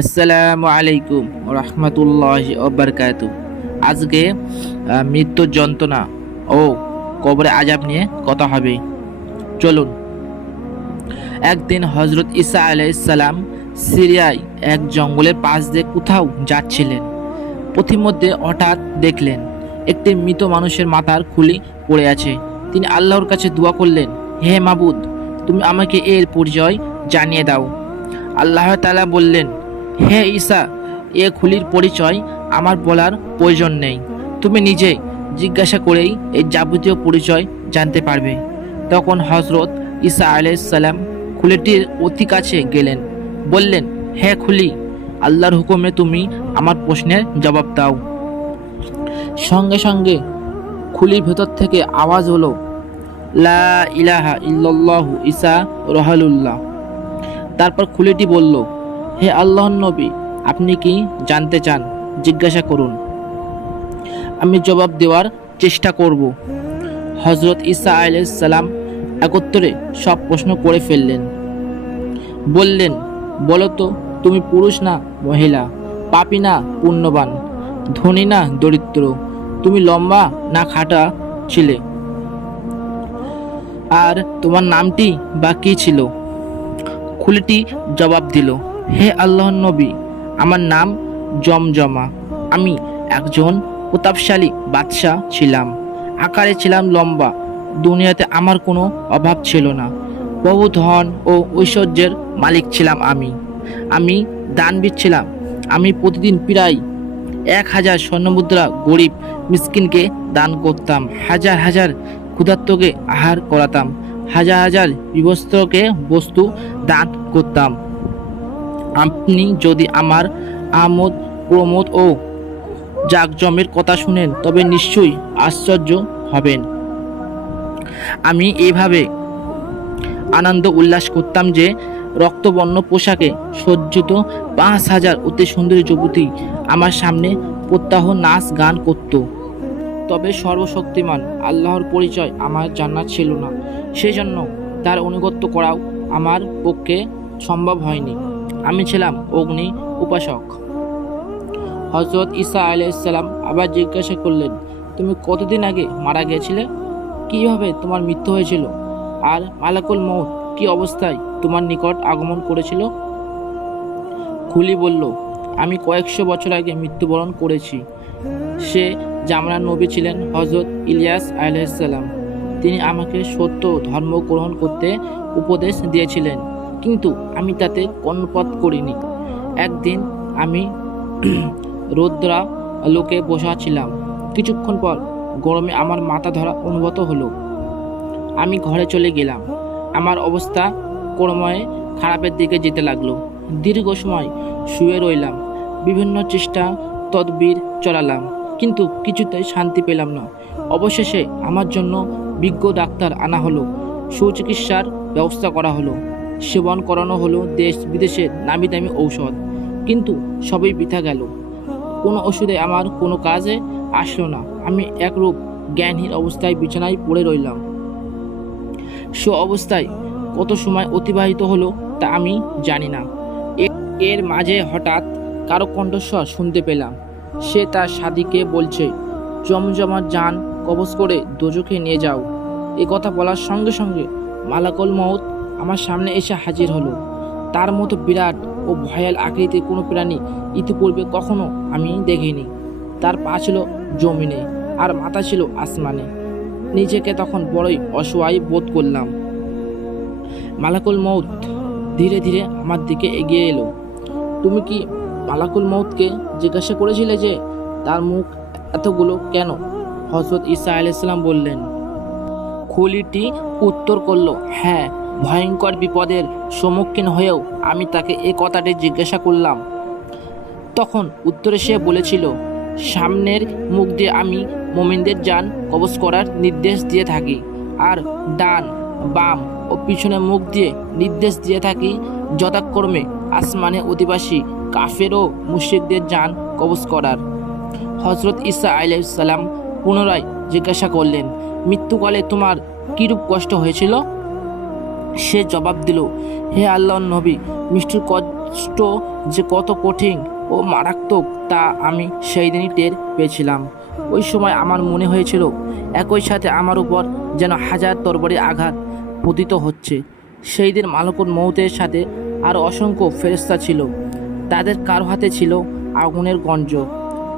আসসালামু আলাইকুম রহমতুল্লাহি ওবারকাতু। আজকে মৃত্যুর যন্ত্রণা ও কবরে আযাব নিয়ে কথা হবে। চলুন। একদিন হযরত ঈসা আলাইহিস সালাম সিরিয়ায় এক জঙ্গলের পাশ দিয়ে কোথাও যাচ্ছিলেন। পথিমধ্যে হঠাৎ দেখলেন একটি মৃত মানুষের মাথার খুলি পড়ে আছে। তিনি আল্লাহর কাছে দোয়া করলেন, হে মাবুদ, তুমি আমাকে এর পরিচয় জানিয়ে দাও। আল্লাহ তাআলা বললেন, হে ঈসা, এ খুলির পরিচয় আমার বলার প্রয়োজন নেই। তুমি নিজে জিজ্ঞাসা করেই এই যাবতীয় পরিচয় জানতে পারবে। তখন হযরত ঈসা আলাইহিস সালাম খুলিটির অতি কাছে গেলেন, বললেন, হে খুলি, আল্লাহর হুকুমে তুমি আমার প্রশ্নের জবাব দাও। সঙ্গে সঙ্গে খুলির ভেতর থেকে আওয়াজ হলো, লা ইলাহা ইল্লাল্লাহু ঈসা রুহুল্লাহ। তারপর খুলিটি বলল, হে আল্লাহর নবী, আপনি কি জানতে চান? জিজ্ঞাসা করুন, আমি জবাব দেওয়ার চেষ্টা করব। হযরত ঈসা আলাইহিস সালাম একত্রে সব প্রশ্ন করে ফেললেন। বললেন, বলো তো, তুমি পুরুষ না মহিলা, পাপী না পুণ্যবান, ধনী না দরিদ্র, তুমি লম্বা না খাটা ছিলে, আর তোমার নামটি বা কি ছিল? খুলিটি জবাব দিল, হে আল্লাহর নবী, আমার নাম জমজমা। আমি একজন প্রতাপশালী বাদশাহ ছিলাম। আকারে ছিলাম লম্বা। দুনিয়াতে আমার কোনো অভাব ছিল না। বহু ধন ও ঐশ্বর্যের মালিক ছিলাম আমি দানবীর ছিলাম। আমি প্রতিদিন প্রায় 1000 স্বর্ণমুদ্রা গরিব মিসকিনকে দান করতাম। হাজার হাজার ক্ষুধার্তকে আহার করাতাম। হাজার হাজার বিবস্ত্রকে বস্তু দান করতাম। আপনি যদি আমার আমোদ প্রমোদ ও জাকজমের কথা শুনেন তবে নিশ্চয়ই আশ্চর্য হবেন। আমি এইভাবে আনন্দ উল্লাস করতাম যে রক্তবর্ণ পোশাকে সজ্জিত 5000 অতি সুন্দরী যুবতী আমার সামনে প্রত্যাহ নাচ গান করত। তবে সর্বশক্তিমান আল্লাহর পরিচয় আমার জানা ছিল না। সেজন্য তার অনুগত্য করাও আমার পক্ষে সম্ভব হয়নি। আমি ছিলাম অগ্নি উপাসক। হযরত ঈসা আলাইহিস সালাম আবার জিজ্ঞাসা করলেন, তুমি কতদিন আগে মারা গিয়েছিলে? কিভাবে তোমার মৃত্যু হয়েছিল? আর মালাকুল মউত কি অবস্থায় তোমার নিকট আগমন করেছিল? খুলি বলল, আমি কয়েকশো বছর আগে মৃত্যুবরণ করেছি। সে জামানার নবী ছিলেন হযরত ইলিয়াস আলাইহিস সালাম। তিনি আমাকে সত্য ধর্ম গ্রহণ করতে উপদেশ দিয়েছিলেন, কিন্তু আমি তাতে কর্ণপাত করিনি। একদিন আমি রৌদ্রা লোকে বসা ছিলাম। কিছুক্ষণ পর গরমে আমার মাথা ধরা অনুভূত হলো। আমি ঘরে চলে গেলাম। আমার অবস্থা ক্রমে খারাপের দিকে যেতে লাগলো। দীর্ঘ সময় শুয়ে রইলাম। বিভিন্ন চেষ্টা তদবির চলালাম, কিন্তু কিছুতেই শান্তি পেলাম না। অবশেষে আমার জন্য বিজ্ঞ ডাক্তার আনা হলো। সুচিকিৎসার ব্যবস্থা করা হলো। সেবন করানো হলো দেশ বিদেশের নামি দামি ঔষধ, কিন্তু সবই বৃথা গেল। কোনো ওষুধে আমার কোনো কাজে আসলো না। আমি একরূপ জ্ঞানহীন অবস্থায় বিছানায় পড়ে রইলাম। সে অবস্থায় কত সময় অতিবাহিত হলো তা আমি জানি না। এর মাঝে হঠাৎ কারো কণ্ঠস্বর শুনতে পেলাম। সে তার সাথীকে বলছে, জমজমার জান কবজ করে দোজখে নিয়ে যাও। এ কথা বলার সঙ্গে সঙ্গে মালাকুল মউত আমার সামনে এসে হাজির হলো। তার মতো বিরাট ও ভয়াল আকৃতির কোনো প্রাণী ইতিপূর্বে কখনো আমি দেখিনি। তার পা ছিল জমিনে আর মাথা ছিল আসমানে। নিজেকে তখন বড়ই অসহায় বোধ করলাম। মালাকুল মউত ধীরে ধীরে আমার দিকে এগিয়ে এলো। তুমি কি মালাকুল মউতকে জিজ্ঞাসা করেছিলে যে তার মুখ এতগুলো কেন? হযরত ঈসা আলাইহিস সালাম বললেন। খুলিটি উত্তর করল, হ্যাঁ, ভয়ঙ্কর বিপদের সম্মুখীন হয়েও আমি তাকে এ কথাটি জিজ্ঞাসা করলাম। তখন উত্তরে সে বলেছিল, সামনের মুখ দিয়ে আমি মুমিনদের জান কবজ করার নির্দেশ দিয়ে থাকি, আর ডান, বাম ও পিছনের মুখ দিয়ে নির্দেশ দিয়ে থাকি যথাক্রমে আসমানে অধিবাসী কাফের ও মুশরিকদের জান কবজ করার। হযরত ঈসা আলাইহিস সালাম পুনরায় জিজ্ঞাসা করলেন, মৃত্যুকালে তোমার কিরূপ কষ্ট হয়েছিল? সে জবাব দিল, হে আল্লাহর নবী, মৃত্যুর কষ্ট যে কত কঠিন ও মারাত্মক তা আমি সেই দিনই টের পেয়েছিলাম। ওই সময় আমার মনে হয়েছিল একই সাথে আমার উপর যেন হাজার তরবারি আঘাত পতিত হচ্ছে। সেই দিন মালাকুল মউতের সাথে আরও অসংখ্য ফেরেশতা ছিল। তাদের কারো হাতে ছিল আগুনের গঞ্জ,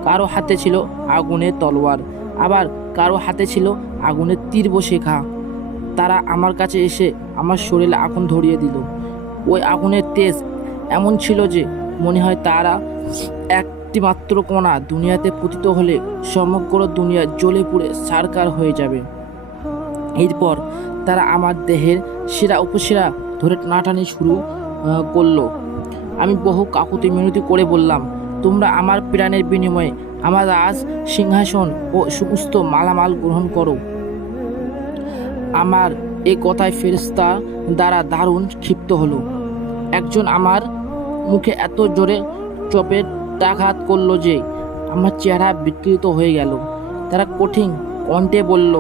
কারো হাতে ছিল আগুনের তলোয়ার, আবার কারো হাতে ছিল আগুনের তীব্র শেখা। তারা আমার কাছে এসে আমার শরীরে আগুন ধরিয়ে দিল। ওই আগুনের তেজ এমন ছিল যে মনে হয় তারা একটি মাত্র কণা দুনিয়াতে পতিত হলে সমগ্র দুনিয়া জ্বলে পুড়ে ছারখার হয়ে যাবে। এরপর তারা আমার দেহের শিরা উপশিরা ধরে টানাটানি শুরু করলো। আমি বহু কাকুতি মিনতি করে বললাম, তোমরা আমার প্রাণের বিনিময়ে আমার রাজ সিংহাসন ও সমস্ত মালামাল গ্রহণ করো। আমার এই কথায় ফেরেশতা দ্বারা দারুণ ক্ষিপ্ত হলো। একজন আমার মুখে এত জোরে চপের আঘাত করলো যে আমার চেহারা বিকৃত হয়ে গেল। তারা কঠিন কণ্ঠে বলল,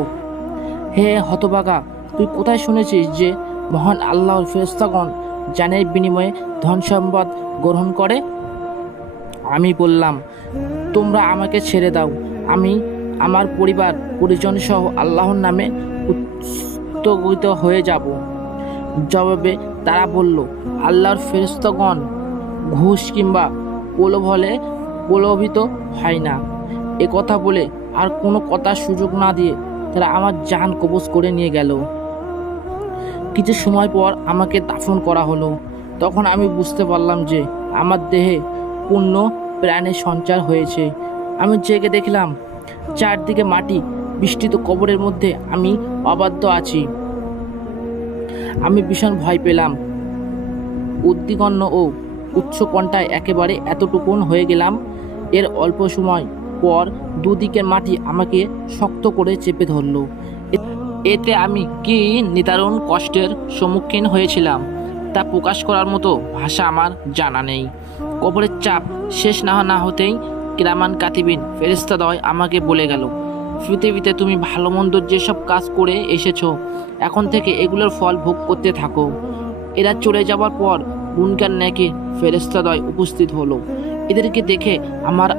হে হতভাগা, তুই কোথায় শুনেছিস যে মহান আল্লাহর ফেরেশতাগণ জানের বিনিময়ে ধন সম্পদ গ্রহণ করে? আমি বললাম, তোমরা আমাকে ছেড়ে দাও, আমি আমার পরিবার পরিজন সহ আল্লাহর নামে উৎসর্গিত হয়ে যাব। জবাবে তারা বলল, আল্লাহর ফেরেশতাগণ ঘুষ কিংবা প্রলোভনে প্রলোভিত হয় না। এ কথা বলে আর কোনো কথার সুযোগ না দিয়ে তারা আমার জান কবজ করে নিয়ে গেল। কিছু সময় পর আমাকে দাফন করা হলো। তখন আমি বুঝতে পারলাম যে আমার দেহে পূর্ণ প্রাণের সঞ্চার হয়েছে। আমি জেগে দেখলাম চারদিকে মাটি বিস্তৃত কবরের মধ্যে আমি অবাধ্য আছি। আমি ভীষণ ভয় পেলাম, উদ্বিগ্ন ও উচ্চকণ্ঠায় একেবারে এতটুকুন হয়ে গেলাম। এর অল্প সময় পর দুদিকের মাটি আমাকে শক্ত করে চেপে ধরল। এতে আমি কি নিদারুণ কষ্টের সম্মুখীন হয়েছিলাম তা প্রকাশ করার মতো ভাষা আমার জানা নেই। কবরের চাপ শেষ না হতেই কিরামান কাতিবিন ফেরেশতাদ্বয় আমাকে বলে গেল, পৃথিবীতে তুমি ভালো মন্দ যেসব কাজ করে এসেছো, এখন থেকে এগুলোর ফল ভোগ করতে থাকো। এরা চলে যাওয়ার পর মুনকার নেকির ফেরেশতাদ্বয় উপস্থিত হলো। এদেরকে দেখে আমার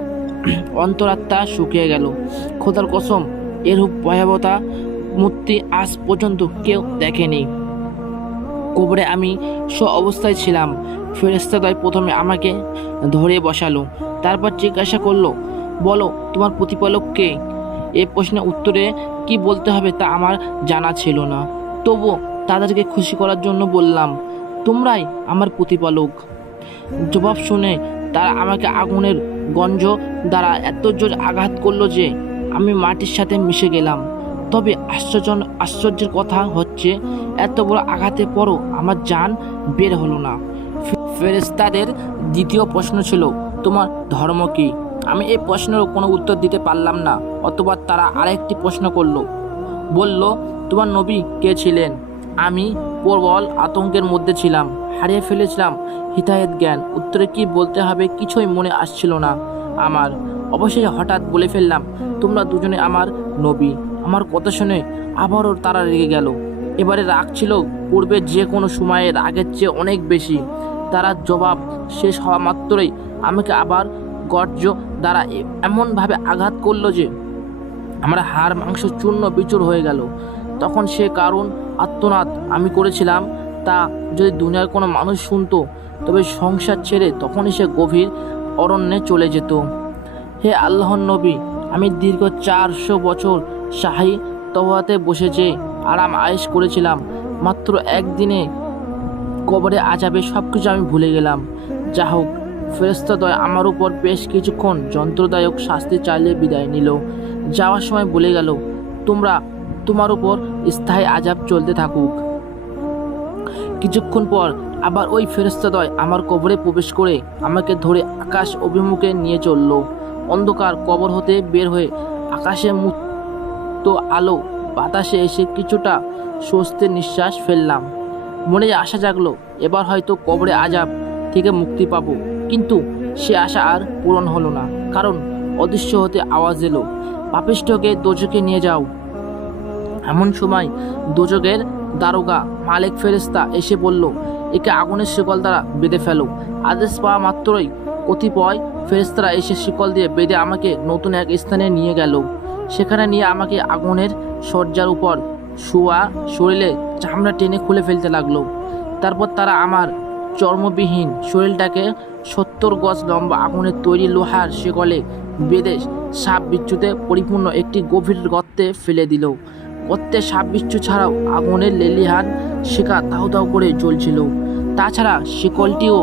অন্তরাত্মা শুকিয়ে গেল। খোদার কসম, এরূপ ভয়াবহতা মূর্তি আজ পর্যন্ত কেউ দেখেনি। কবরে আমি অবস্থায় ছিলাম। ফেরেশতাদ্বয় প্রথমে আমাকে ধরে বসালো, তারপর জিজ্ঞাসা করলো, বলো তোমার প্রতিপালক কে? এ প্রশ্নের উত্তরে কি বলতে হবে তা আমার জানা ছিল না। তবুও তাদেরকে খুশি করার জন্য বললাম, তোমরাই আমার প্রতিপালক। জবাব শুনে তারা আমাকে আগুনের গঞ্জ দ্বারা এত জোর আঘাত করলো যে আমি মাটির সাথে মিশে গেলাম। তবে আশ্চর্যের কথা হচ্ছে, এত বড় আঘাতের পরও আমার জান বের হলো না। ফেরেশতাদের দ্বিতীয় প্রশ্ন ছিল, তোমার ধর্ম কি? আমি এই প্রশ্নের কোনো উত্তর দিতে পারলাম না। অতঃপর তারা আরেকটি প্রশ্ন করলো, বলল, তোমার নবী কে ছিলেন? আমি প্রবল আতঙ্কের মধ্যে ছিলাম, হারিয়ে ফেলেছিলাম হিতায়ত জ্ঞান। উত্তরে কি বলতে হবে কিছুই মনে আসছিল না আমার। অবশেষে হঠাৎ বলে ফেললাম, তোমরা দুজনে আমার নবী। আমার কথা শুনে আবারও তারা রেগে গেল। এবারে রাগ ছিল পূর্বের যে কোনো সময়ের আগের চেয়ে অনেক বেশি। তারা জবাব শেষ হওয়া মাত্রই আমাকে আবার গর্জ দ্বারা এমনভাবে আঘাত করলো যে আমার হাড় মাংস চূর্ণ বিচূর হয়ে গেল। তখন সে কারণ আত্মনাদ আমি করেছিলাম তা যদি দুনিয়ার কোনো মানুষ শুনতো তবে সংসার ছেড়ে তখনই সে গভীর অরণ্যে চলে যেত। হে আল্লাহর নবী, আমি দীর্ঘ 400 বছর শাহী তওয়াতে বসে যে আরাম আয়েশ করেছিলাম, মাত্র একদিনে কবরে আযাবে সব কিছু আমি ভুলে গেলাম। যা হোক, ফেরেশতাদ্বয় আমার উপর বেশ কিছুক্ষণ যন্ত্রদায়ক শাস্তি চালিয়ে বিদায় নিল। যাওয়ার সময় বলে গেল, তোমার উপর স্থায়ী আযাব চলতে থাকুক। কিছুক্ষণ পর আবার ওই ফেরেশতাদ্বয় আমার কবরে প্রবেশ করে আমাকে ধরে আকাশ অভিমুখে নিয়ে চলল। অন্ধকার কবর হতে বের হয়ে আকাশে মুক্ত আলো বাতাসে এসে কিছুটা স্বস্তির নিঃশ্বাস ফেললাম। মনে আশা জাগলো, এবার হয়তো কবরে আযাব থেকে মুক্তি পাবো। কিন্তু সে আশা আর পূরণ হলো না, কারণ অদৃশ্য হতে আওয়াজ এলো, পাপিষ্ঠকে দোজখে নিয়ে যাও। এমন সময় দোজখের দারোগা মালিক ফেরেশতা এসে বলল, একে আগুনের শিকল দ্বারা বেঁধে ফেলো। আদেশ পাওয়া মাত্রই কতিপয় ফেরেশতারা এসে শিকল দিয়ে বেঁধে আমাকে নতুন এক স্থানে নিয়ে গেল। সেখানে নিয়ে আমাকে আগুনের শয্যার উপর শোয়া শরীরে চামড়া টেনে খুলে ফেলতে লাগলো। তারপর তারা আমার চর্মবিহীন শরীরটাকে 70 গজ লম্বা আগুনের তৈরি লোহার শিকলে বেঁধে সাপ বিচ্ছুতে পরিপূর্ণ একটি গভীর গর্তে ফেলে দিল। গর্তে সাপ বিচ্ছু ছাড়াও আগুনের লেলিহান শিখা দাউ দাউ করে জ্বলছিল। তাছাড়া শিকলটিও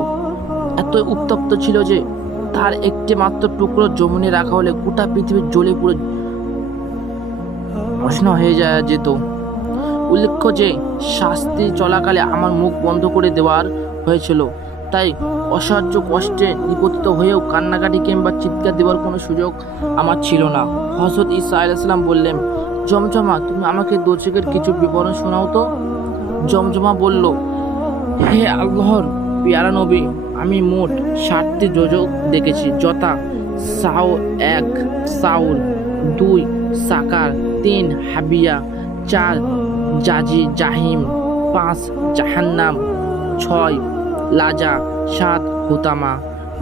এত উত্তপ্ত ছিল যে তার একটি মাত্র টুকরো জমিনে রাখা হলে গোটা পৃথিবীর জ্বলে পুরো ভস্ম হয়ে যেত। উল্লেখ্য যে শাস্তি চলাকালে আমার মুখ বন্ধ করে দেওয়ার হয়েছিল, তাই অসহ্য কষ্টে নিপতিত হয়েও কান্নাকাটি কিংবা চিৎকার দেওয়ার কোনো সুযোগ আমার ছিল না। হযরত ঈসা আলাইহিস সালাম বললেন, জমজমা, তুমি আমাকে দোজখের কিছু বিবরণ শোনাও তো। জমজমা বলল, হে আল্লাহর পেয়ারা নবী, আমি মোট 7টি দোজখ দেখেছি, যথা 1 সাউল, 2 সাকার, 3 হাবিয়া, 4 জাহিম, 5 জাহান্নাম, 6 লাজা, 7 হুতামা।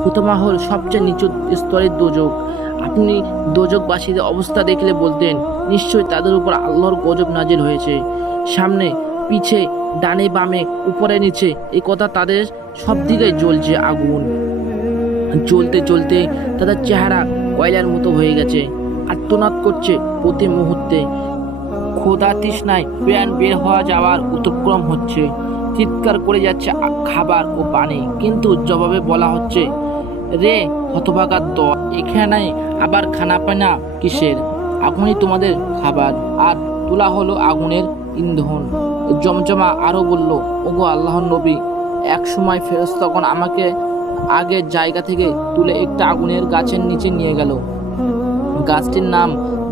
হুতামা হল সবচেয়ে নিচু স্তরের দোজখ। আপনি দোজখবাসীদের অবস্থা দেখলে বলতেন, নিশ্চয়ই তাদের উপর আল্লাহর গজব নাজিল হয়েছে। সামনে পিছে ডানে বামে উপরে নিচে এই কথা তাদের সব দিকে জ্বলছে আগুন। জ্বলতে জ্বলতে তাদের চেহারা কয়লার মতো হয়ে গেছে, আর্তনাদ করছে প্রতি মুহূর্তে। ক্ষুধা তৃষ্ণায় প্রাণ বের হওয়া যাওয়ার উপক্রম হচ্ছে, চিৎকার করে যাচ্ছে খাবার ও পানি, কিন্তু জবাবে বলা হচ্ছে, রে হতভাগার দল, এখানে আবার খানাপানা কিসের? আগুনই তোমাদের খাবার, আর তুলা হলো আগুনের ইন্ধন। জমজমা আরো বলল, ওগো আল্লাহর নবী, এক সময় ফেরেশতাগণ আমাকে আগের জায়গা থেকে তুলে একটা আগুনের গাছের নিচে নিয়ে গেল। গাছটির নাম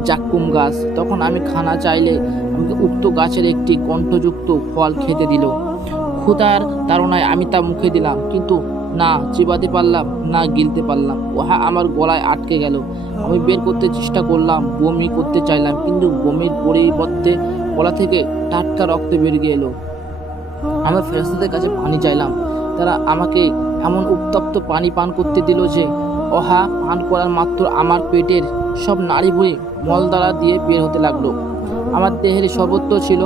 জাক্কুম গাছ। তখন আমি খানা চাইলে আমাকে উক্ত গাছের একটি কণ্ঠযুক্ত ফল খেতে দিল। ক্ষুধার তাড়নায় আমি তা মুখে দিলাম, কিন্তু না চিবাতে পারলাম না গিলতে পারলাম, উহা আমার গলায় আটকে গেল। আমি বের করতে চেষ্টা করলাম, বমি করতে চাইলাম, কিন্তু বমির পরিবর্তে গলা থেকে টাটকা রক্ত বেরিয়ে এলো। আমি ফেরেশতাদের কাছে পানি চাইলাম, তারা আমাকে এমন উত্তপ্ত পানি পান করতে দিল যে উহা পান করার মাত্র আমার পেটের সব নাড়ি ভুঁড়ি মলদ্বারা দিয়ে বের হতে লাগলো। আমার দেহের সর্বত্র ছিল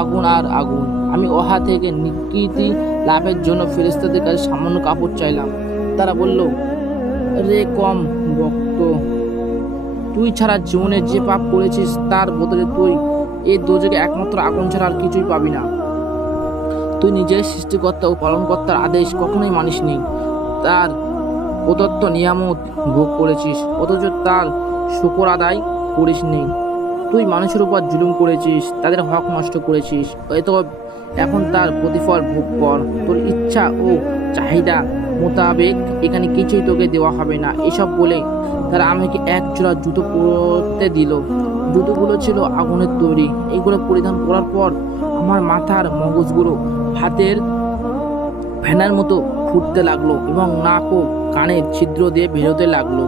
আগুন আর আগুন। আমি উহা থেকে নিকৃতি লাভের জন্য ফেরেশতাদের কাছে সামান্য কাপড় চাইলাম। তারা বলল, রে কম বক্ত, তুই ছাড়া জীবনে যে পাপ করেছিস তার বদলে তুই এই দোজখে একমাত্র আগুন ছাড়া আর কিছুই পাবি না। তুই নিজের সৃষ্টিকর্তা ও পালনকর্তার আদেশ কখনোই মানিসনি, তার প্রদত্ত নিয়ামত ভোগ করেছিস, অথচ তার শুকর আদায় করিসনি। তুই মানুষের উপর জুলুম করেছিস, তাদের হক নষ্ট করেছিস, এখন তার প্রতিফল ভোগ কর। তোর ইচ্ছা ও চাহিদা মোতাবেক এখানে কিছুই তোকে দেওয়া হবে না। এসব বলে তারা আমাকে এক জোড়া জুতো পরতে দিল। জুতোগুলো ছিল আগুনের তৈরি। এগুলো পরিধান করার পর আমার মাথার মগজগুলো হাতের ফেনার মতো ফুটতে লাগলো এবং নাক ও কানের ছিদ্র দিয়ে বেরোতে লাগলো।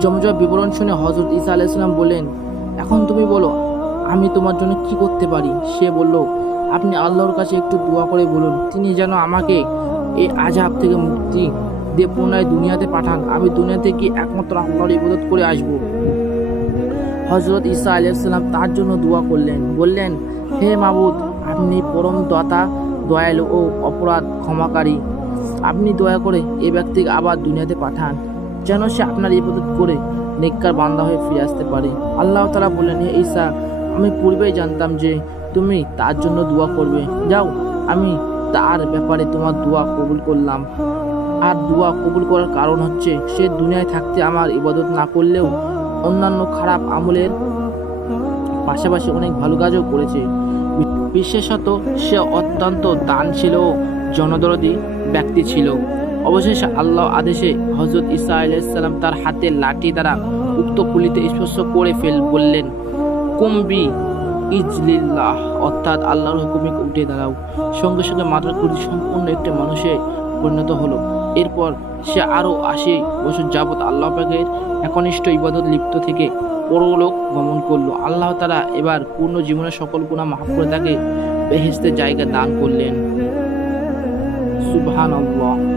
জমজম বিবরণ শুনে হযরত ঈসা আলাইহিস সালাম বললেন, এখন তুমি বলো, আমি তোমার জন্য কি করতে পারি? সে বলল, আপনি আল্লাহর কাছে একটু দোয়া করে বলুন, তিনি যেন আমাকে এই আযাব থেকে মুক্তি দিয়ে পুনরায় দুনিয়াতে পাঠান। আমি দুনিয়াতে গিয়ে একমাত্র আল্লাহর ইবাদত করে আসব। হযরত ঈসা আলাইহিস সালাম তার জন্য দোয়া করলেন, বললেন, হে মাবুদ, আপনি পরম দাতা, দয়ালু ও অপরাধ ক্ষমাকারী। আপনি দয়া করে এই ব্যক্তিকে আবার দুনিয়াতে পাঠান, যেন সে আপনার ইবাদত করে নেককার বান্দা হয়ে ফিরে আসতে পারে। আল্লাহ তাআলা বললেন, হে ঈসা, আমি পূর্বেই জানতাম যে তুমি তার জন্য দোয়া করবে। যাও, আমি তার ব্যাপারে তোমার দোয়া কবুল করলাম। আর দোয়া কবুল করার কারণ হচ্ছে, সে দুনিয়ায় থাকতে আমার ইবাদত না করলেও অন্যান্য খারাপ আমলের পাশাপাশি অনেক ভালো কাজও করেছে। বিশেষত সে অত্যন্ত দানশীল ও জনদরদী ব্যক্তি ছিল। অবশেষে আল্লাহ আদেশে হযরত ঈসা আলাইহিস সালাম তার হাতের লাঠি দ্বারা উক্ত কুলিতে স্পর্শ করে বললেন, কুমবি ইজলিল্লাহ, অর্থাৎ আল্লাহর হুকুমে উঠে দাঁড়াও। সঙ্গে সঙ্গে মাথার কুলি সম্পূর্ণ একটি মানুষে পরিণত হলো। এরপর সে আরও 80 বছর যাবৎ আল্লাহ পাকের একনিষ্ঠ ইবাদত লিপ্ত থেকে পরলোক গমন করলো। আল্লাহ তাআলা এবার পূর্ণ জীবনের সকল গুনাহ মাফ করে তাকে বেহেশতে জায়গা দান করলেন। সুবহানাল্লাহ।